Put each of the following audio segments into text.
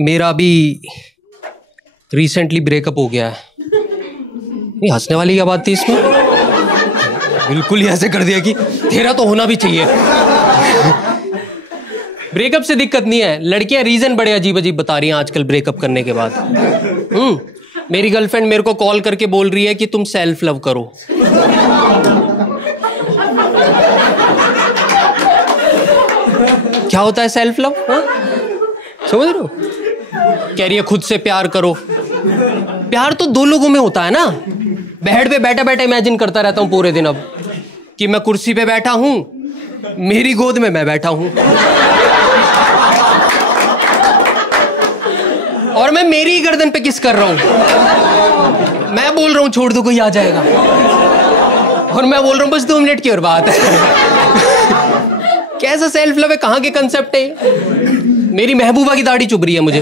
मेरा अभी recently breakup हो गया है। नहीं, हंसने वाली क्या बात थी इसमें? बिल्कुल ही ऐसे कर दिया कि तेरा तो होना भी चाहिए। ब्रेकअप से दिक्कत नहीं है, लड़कियां रीजन बड़े अजीब अजीब बता रही हैं आजकल ब्रेकअप करने के बाद। मेरी गर्लफ्रेंड मेरे को कॉल करके बोल रही है कि तुम सेल्फ लव करो। क्या होता है सेल्फ लव? समझ रहे हो? कह रही है खुद से प्यार करो। प्यार तो दो लोगों में होता है ना। बेड पे बैठा बैठा इमेजिन करता रहता हूं पूरे दिन अब कि मैं कुर्सी पे बैठा हूं, मेरी गोद में मैं बैठा हूं और मैं मेरी ही गर्दन पे किस कर रहा हूं। मैं बोल रहा हूं छोड़ दो कोई आ जाएगा, और मैं बोल रहा हूं बस 2 मिनट की और बात है। कैसा सेल्फ लव है? कहां के कंसेप्ट है? मेरी महबूबा की दाढ़ी चुभ रही है मुझे।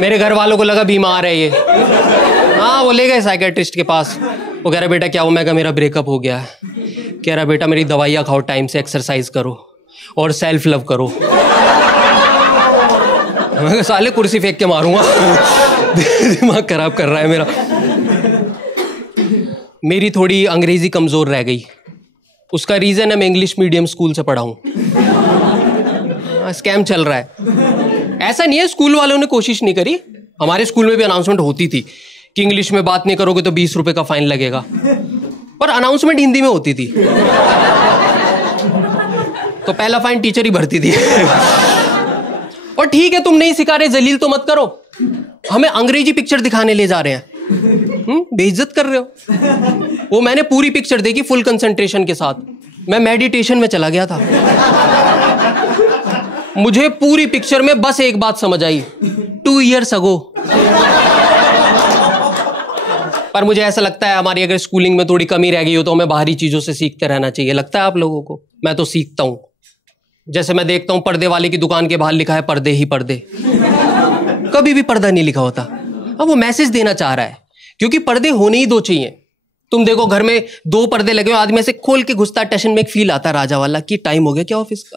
मेरे घर वालों को लगा बीमार है ये। हाँ, वो ले गए साइकियाट्रिस्ट के पास। वो कह रहा बेटा क्या हो? मैं कहा मेरा ब्रेकअप हो गया है। कह रहा बेटा मेरी दवाइयाँ खाओ, टाइम से एक्सरसाइज करो और सेल्फ लव करो। मैं साले कुर्सी फेंक के मारूंगा। दिमाग खराब कर रहा है मेरा। मेरी थोड़ी अंग्रेजी कमजोर रह गई। उसका रीजन है मैं इंग्लिश मीडियम स्कूल से पढ़ा हूं। स्कैम चल रहा है। ऐसा नहीं है स्कूल वालों ने कोशिश नहीं करी। हमारे स्कूल में भी अनाउंसमेंट होती थी कि इंग्लिश में बात नहीं करोगे तो 20 रुपए का फाइन लगेगा, पर अनाउंसमेंट हिंदी में होती थी तो पहला फाइन टीचर ही भरती थी। और ठीक है तुम नहीं सिखा रहे, जलील तो मत करो। हमें अंग्रेजी पिक्चर दिखाने ले जा रहे हैं, बेइज्जत कर रहे हो। वो मैंने पूरी पिक्चर देखी फुल कंसंट्रेशन के साथ। मैं मेडिटेशन में चला गया था। मुझे पूरी पिक्चर में बस एक बात समझ आई, 2 years ago। पर मुझे ऐसा लगता है हमारी अगर स्कूलिंग में थोड़ी कमी रह गई हो तो हमें बाहरी चीजों से सीखते रहना चाहिए। लगता है आप लोगों को? मैं तो सीखता हूं। जैसे मैं देखता हूं पर्दे वाले की दुकान के बाहर लिखा है पर्दे ही पर्दे। कभी भी पर्दा नहीं लिखा होता। अब वो मैसेज देना चाह रहा है, क्योंकि पर्दे होने ही 2 चाहिए। तुम देखो घर में 2 पर्दे लगे हो, आदमी ऐसे खोल के घुसता, टशन में एक फील आता है राजा वाला कि टाइम हो गया क्या ऑफिस का।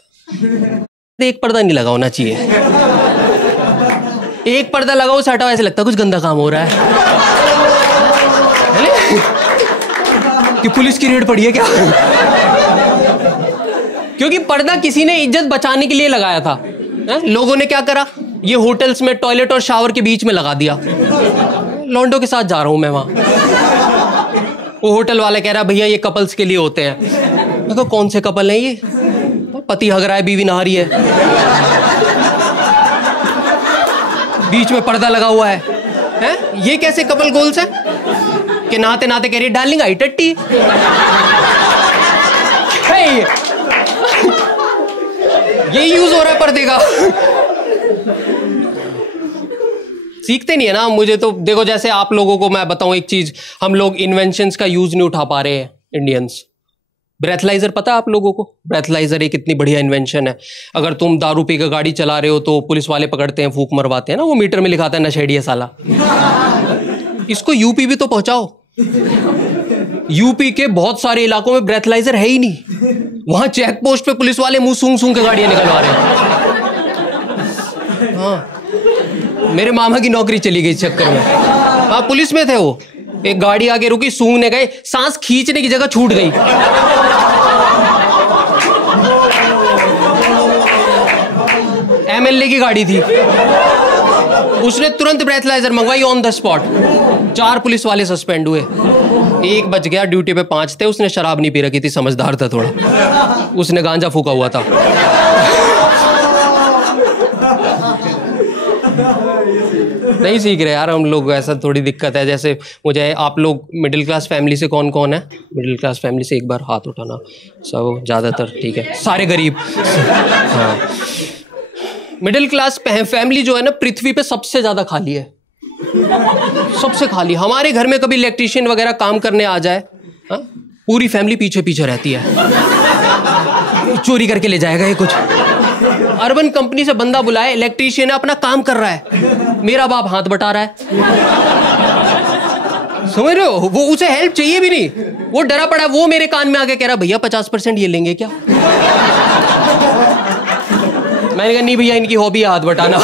एक पर्दा नहीं लगा होना चाहिए। एक पर्दा लगाओ से हटाओ, ऐसे लगता है कुछ गंदा काम हो रहा है कि पुलिस की रेड पड़ी है क्या। क्योंकि पर्दा किसी ने इज्जत बचाने के लिए लगाया था। लोगों ने क्या करा, ये होटल्स में टॉयलेट और शावर के बीच में लगा दिया। लॉन्डो के साथ जा रहा हूं मैं वहां। वो होटल वाला कह रहा भैया ये कपल्स के लिए होते हैं। मैं कहा कौन से कपल हैं ये? पति हग रहा है, बीवी नहा रही है, बीच में पर्दा लगा हुआ है। ये कैसे कपल गोल्स है कि नहाते नहाते कह रही डार्लिंग आई टट्टी। ये यूज हो रहा है पर्दे का। सीखते नहीं है ना। मुझे तो देखो, जैसे आप लोगों को मैं बताऊं एक चीज, हम लोग इन्वेंशंस का यूज नहीं उठा पा रहे हैं इंडियंस। ब्रेथलाइजर पता है आप लोगों को? ब्रेथलाइजर एक इतनी बढ़िया इन्वेंशन है। अगर तुम दारू पी के गाड़ी चला रहे हो तो पुलिस वाले पकड़ते हैं, फूंक मरवाते हैं ना, वो मीटर में लिखाता है नशेड़ी है साला। इसको यूपी भी तो पहुंचाओ। यूपी के बहुत सारे इलाकों में ब्रेथलाइजर है ही नहीं। वहां चेक पोस्ट पे पुलिस वाले मुंह सूंघ सूंघ के गाड़ियां निकलवा रहे हैं। हाँ, मेरे मामा की नौकरी चली गई इस चक्कर में। हाँ, पुलिस में थे वो। एक गाड़ी आगे रुकी, सूंघने गए, सांस खींचने की जगह छूट गई। एमएलए की गाड़ी थी, उसने तुरंत ब्रेथलाइजर मंगवाई ऑन द स्पॉट। 4 पुलिस वाले सस्पेंड हुए। 1 बच गया, ड्यूटी पे 5 थे। उसने शराब नहीं पी रखी थी, समझदार था थोड़ा, उसने गांजा फूका हुआ था। नहीं सीख रहे यार हम लोग, ऐसा थोड़ी दिक्कत है। जैसे मुझे, आप लोग मिडिल क्लास फैमिली से कौन कौन है? मिडिल क्लास फैमिली से एक बार हाथ उठाना। सब ज़्यादातर ठीक है, सारे गरीब। हाँ, मिडिल क्लास फैमिली जो है ना, पृथ्वी पे सबसे ज़्यादा खाली है, सबसे खाली। हमारे घर में कभी इलेक्ट्रिशियन वगैरह काम करने आ जाए, हाँ, पूरी फैमिली पीछे पीछे रहती है, चोरी करके ले जाएगा ये कुछ। अर्बन कंपनी से बंदा बुलाए, इलेक्ट्रीशियन है, अपना काम कर रहा है, मेरा बाप हाथ बटा रहा है। समझ रहे हो? वो, उसे हेल्प चाहिए भी नहीं, वो डरा पड़ा है। वो मेरे कान में आके कह रहा भैया 50% ये लेंगे क्या? मैंने कहा नहीं भैया, इनकी हॉबी है हाथ बटाना।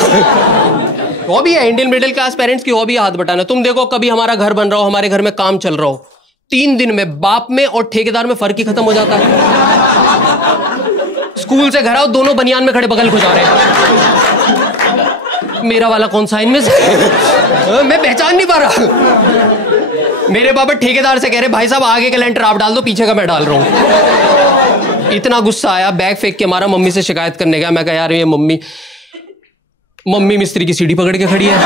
हॉबी है, इंडियन मिडिल क्लास पेरेंट्स की हॉबी है हाथ बटाना। तुम देखो, कभी हमारा घर बन रहा हो, हमारे घर में काम चल रहा हो, 3 दिन में बाप में और ठेकेदार में फर्क ही खत्म हो जाता है। स्कूल से घर आओ, दोनों बनियान में खड़े बगल खुजा रहे हैं। मेरा वाला कौन सा इनमें से? मैं पहचान नहीं पा रहा। मेरे पापा ठेकेदार से कह रहे भाई साहब आगे का लेंटर आप डाल दो, पीछे का मैं डाल रहा हूँ। इतना गुस्सा आया, बैग फेंक के मारा, मम्मी से शिकायत करने गया। मैं कहा यार ये मम्मी मिस्त्री की सीढ़ी पकड़ के खड़ी है।